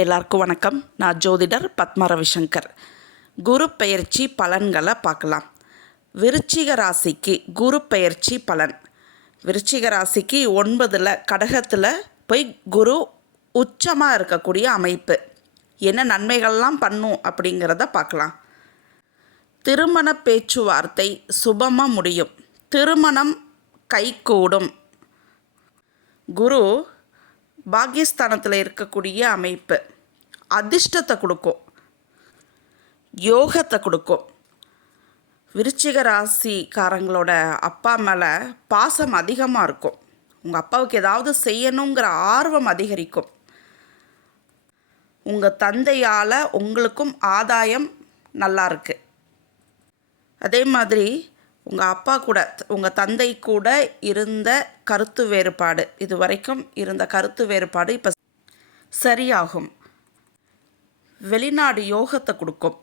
எல்லாருக்கும் வணக்கம். நான் ஜோதிடர் பத்மா ரவிசங்கர். குரு பெயர்ச்சி பலன்களை பார்க்கலாம். விருச்சிக ராசிக்கு குரு பெயர்ச்சி பலன். விருச்சிக ராசிக்கு 9 கடகத்தில் போய் குரு உச்சமாக இருக்கக்கூடிய அமைப்பு என்ன நன்மைகள்லாம் பண்ணும் அப்படிங்கிறத பார்க்கலாம். திருமண பேச்சுவார்த்தை சுபமாக முடியும். திருமணம் கைகூடும். குரு பாக்கியஸ்தானத்தில் இருக்கக்கூடிய அமைப்பு அதிர்ஷ்டத்தை கொடுக்கும், யோகத்தை கொடுக்கும். விருச்சிக ராசிக்காரங்களோட அப்பா மேலே பாசம் அதிகமாக இருக்கும். உங்கள் அப்பாவுக்கு ஏதாவது செய்யணுங்கிற ஆர்வம் அதிகரிக்கும். உங்கள் தந்தையால் உங்களுக்கும் ஆதாயம் நல்லா இருக்கு. அதே மாதிரி உங்கள் அப்பா கூட உங்கள் தந்தை கூட இருந்த கருத்து வேறுபாடு, இது வரைக்கும் இருந்த கருத்து வேறுபாடு இப்போ சரியாகும். வெளிநாடு யோகத்தை கொடுக்கும்.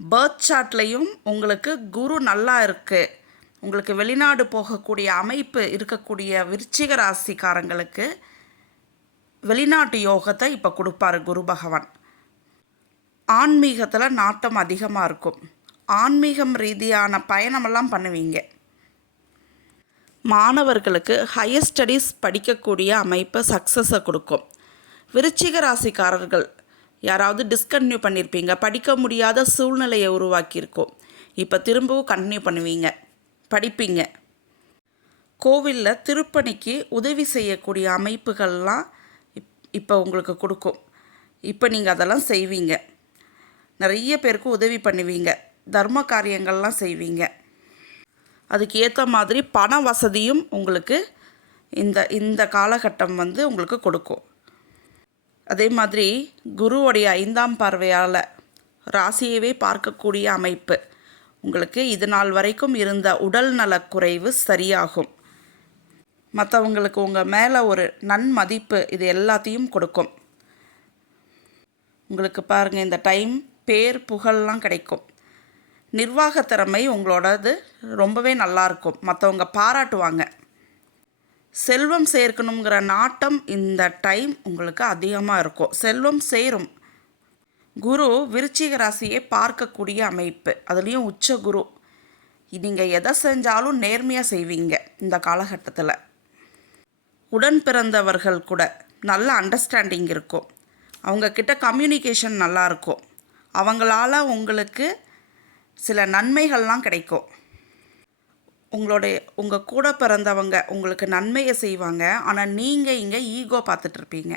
பர்த் சார்ட்லேயும் உங்களுக்கு குரு நல்லா இருக்குது. உங்களுக்கு வெளிநாடு போகக்கூடிய அமைப்பு இருக்கக்கூடிய விருச்சிக ராசிக்காரங்களுக்கு வெளிநாட்டு யோகத்தை இப்போ கொடுப்பாரு குரு பகவான். ஆன்மீகத்தில் நாட்டம் அதிகமாக இருக்கும். ஆன்மீகம் ரீதியான பயணமெல்லாம் பண்ணுவீங்க. மாணவர்களுக்கு ஹையர் ஸ்டடீஸ் படிக்கக்கூடிய அமைப்பு சக்ஸஸை கொடுக்கும். விருச்சிக ராசிக்காரர்கள் யாராவது டிஸ்கன்டினியூ பண்ணியிருப்பீங்க, படிக்க முடியாத சூழ்நிலையை உருவாக்கியிருக்கோம். இப்போ திரும்பவும் கண்டினியூ பண்ணுவீங்க, படிப்பீங்க. கோவிலில் திருப்பணிக்கு உதவி செய்யக்கூடிய அமைப்புகள்லாம் இப்போ உங்களுக்கு கொடுக்கும். இப்போ நீங்கள் அதெல்லாம் செய்வீங்க. நிறைய பேருக்கு உதவி பண்ணுவீங்க, தர்ம காரியங்கள்லாம் செய்வீங்க. அதுக்கு ஏற்ற மாதிரி பண வசதியும் உங்களுக்கு இந்த காலகட்டம் உங்களுக்கு கொடுக்கும். அதே மாதிரி குருவுடைய 5ஆம் பார்வையால் ராசியவே பார்க்கக்கூடிய அமைப்பு உங்களுக்கு இது நாள் வரைக்கும் இருந்த உடல் நலக்குறைவு சரியாகும். மற்றவங்களுக்கு உங்கள் மேலே ஒரு நன்மதிப்பு, இது எல்லாத்தையும் கொடுக்கும். உங்களுக்கு பாருங்கள், இந்த டைம் பேர் புகழ்லாம் கிடைக்கும். நிர்வாகத்திறமை உங்களோடது ரொம்பவே நல்லாயிருக்கும். மற்றவங்க பாராட்டுவாங்க. செல்வம் சேர்க்கணுங்கிற நாட்டம் இந்த டைம் உங்களுக்கு அதிகமாக இருக்கும். செல்வம் சேரும். குரு விருச்சிக ராசியை பார்க்கக்கூடிய அமைப்பு, அதுலேயும் உச்ச குரு. நீங்கள் எதை செஞ்சாலும் நேர்மையாக செய்வீங்க. இந்த காலகட்டத்தில் உடன் பிறந்தவர்கள் கூட நல்ல அண்டர்ஸ்டாண்டிங் இருக்கும். அவங்கக்கிட்ட கம்யூனிகேஷன் நல்லாயிருக்கும். அவங்களால உங்களுக்கு சில நன்மைகள்லாம் கிடைக்கும். உங்கள் கூட பிறந்தவங்க உங்களுக்கு நன்மையை செய்வாங்க. ஆனால் நீங்கள் இங்கே ஈகோ பார்த்துட்ருப்பீங்க.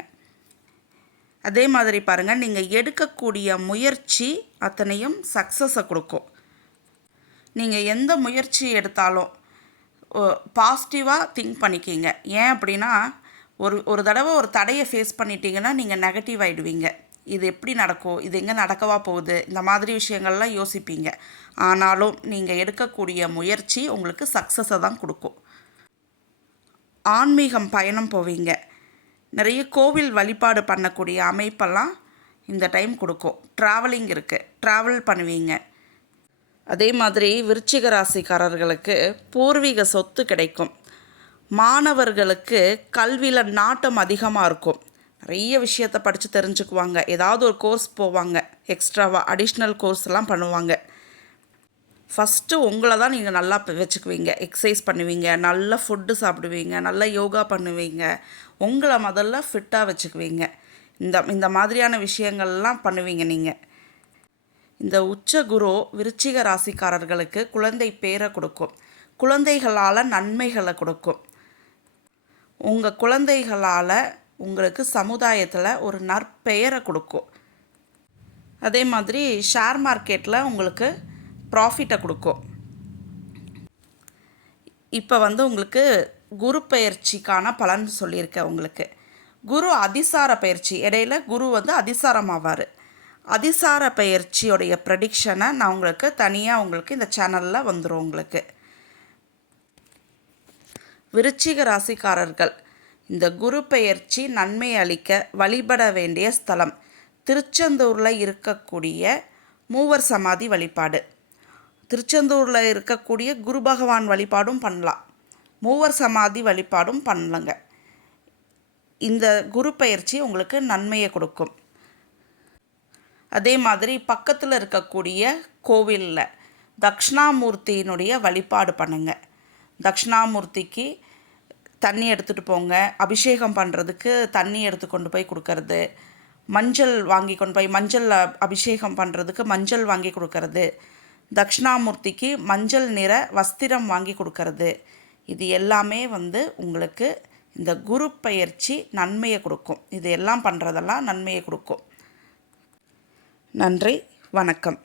அதே மாதிரி பாருங்கள், நீங்கள் எடுக்கக்கூடிய முயற்சி அத்தனையும் சக்ஸஸை கொடுக்கும். நீங்கள் எந்த முயற்சி எடுத்தாலும் பாசிட்டிவாக திங்க் பண்ணிக்கிங்க. ஏன் அப்படின்னா, ஒரு தடவை ஒரு தடையை ஃபேஸ் பண்ணிட்டீங்கன்னா நீங்கள் நெகட்டிவ் ஆகிடுவீங்க. இது எப்படி நடக்கும், இது எங்கே நடக்கவா போகுது, இந்த மாதிரி விஷயங்கள்லாம் யோசிப்பீங்க. ஆனாலும் நீங்கள் எடுக்கக்கூடிய முயற்சி உங்களுக்கு சக்ஸஸை தான் கொடுக்கும். ஆன்மீகம் பயணம் போவீங்க. நிறைய கோவில் வழிபாடு பண்ணக்கூடிய அமைப்பெல்லாம் இந்த டைம் கொடுக்கும். ட்ராவலிங் இருக்குது, ட்ராவல் பண்ணுவீங்க. அதே மாதிரி விருச்சிக ராசிக்காரர்களுக்கு பூர்வீக சொத்து கிடைக்கும். மாணவர்களுக்கு கல்வியில் நாட்டம் அதிகமாக இருக்கும். நிறைய விஷயத்தை படித்து தெரிஞ்சுக்குவாங்க. ஏதாவது ஒரு கோர்ஸ் போவாங்க, எக்ஸ்ட்ராவாக அடிஷ்னல் கோர்ஸ்லாம் பண்ணுவாங்க. ஃபஸ்ட்டு உங்களை தான் நீங்கள் நல்லா வச்சுக்குவீங்க. எக்ஸசைஸ் பண்ணுவீங்க, நல்ல ஃபுட்டு சாப்பிடுவீங்க, நல்ல யோகா பண்ணுவீங்க. உங்களை முதல்ல ஃபிட்டாக வச்சுக்குவீங்க. இந்த மாதிரியான விஷயங்கள்லாம் பண்ணுவீங்க நீங்கள். இந்த உச்ச குரு விருச்சிக ராசிக்காரர்களுக்கு குழந்தை பேரை கொடுக்கும். குழந்தைகளால் நன்மைகளை கொடுக்கும். உங்கள் குழந்தைகளால் உங்களுக்கு சமுதாயத்தில் ஒரு நற்பெயரை கொடுக்கும். அதே மாதிரி ஷேர் மார்க்கெட்டில் உங்களுக்கு ப்ராஃபிட்டை கொடுக்கும். இப்போ உங்களுக்கு குரு பெயர்ச்சிக்கான பலன் சொல்லியிருக்கேன். உங்களுக்கு குரு அதிசார பயிற்சி, இடையில குரு அதிசாரமாவார். அதிசார பயிற்சியோடைய ப்ரெடிக்ஷனை நான் உங்களுக்கு தனியாக இந்த சேனலில் வந்துடும். உங்களுக்கு விருச்சிக ராசிக்காரர்கள் இந்த குரு பெயர்ச்சி நன்மை அளிக்க வழிபட வேண்டிய ஸ்தலம் திருச்செந்தூரில் இருக்கக்கூடிய மூவர் சமாதி வழிபாடு. திருச்செந்தூரில் இருக்கக்கூடிய குரு பகவான் வழிபாடும் பண்ணலாம், மூவர் சமாதி வழிபாடும் பண்ணலங்க. இந்த குரு பயிற்சி உங்களுக்கு நன்மையை கொடுக்கும். அதே மாதிரி பக்கத்தில் இருக்கக்கூடிய கோவிலில் தக்ஷணாமூர்த்தியினுடைய வழிபாடு பண்ணுங்கள். தக்ஷணாமூர்த்திக்கு தண்ணி எடுத்துகிட்டு போங்க. அபிஷேகம் பண்ணுறதுக்கு தண்ணி எடுத்து கொண்டு போய் கொடுக்கறது, மஞ்சள் வாங்கி கொண்டு போய் மஞ்சள் அபிஷேகம் பண்ணுறதுக்கு மஞ்சள் வாங்கி கொடுக்கறது, தக்ஷணாமூர்த்திக்கு மஞ்சள் நிற வஸ்திரம் வாங்கி கொடுக்கறது, இது எல்லாமே உங்களுக்கு இந்த குரு பயிற்சி நன்மையை கொடுக்கும். இது எல்லாம் பண்ணுறதெல்லாம் நன்மையை கொடுக்கும். நன்றி, வணக்கம்.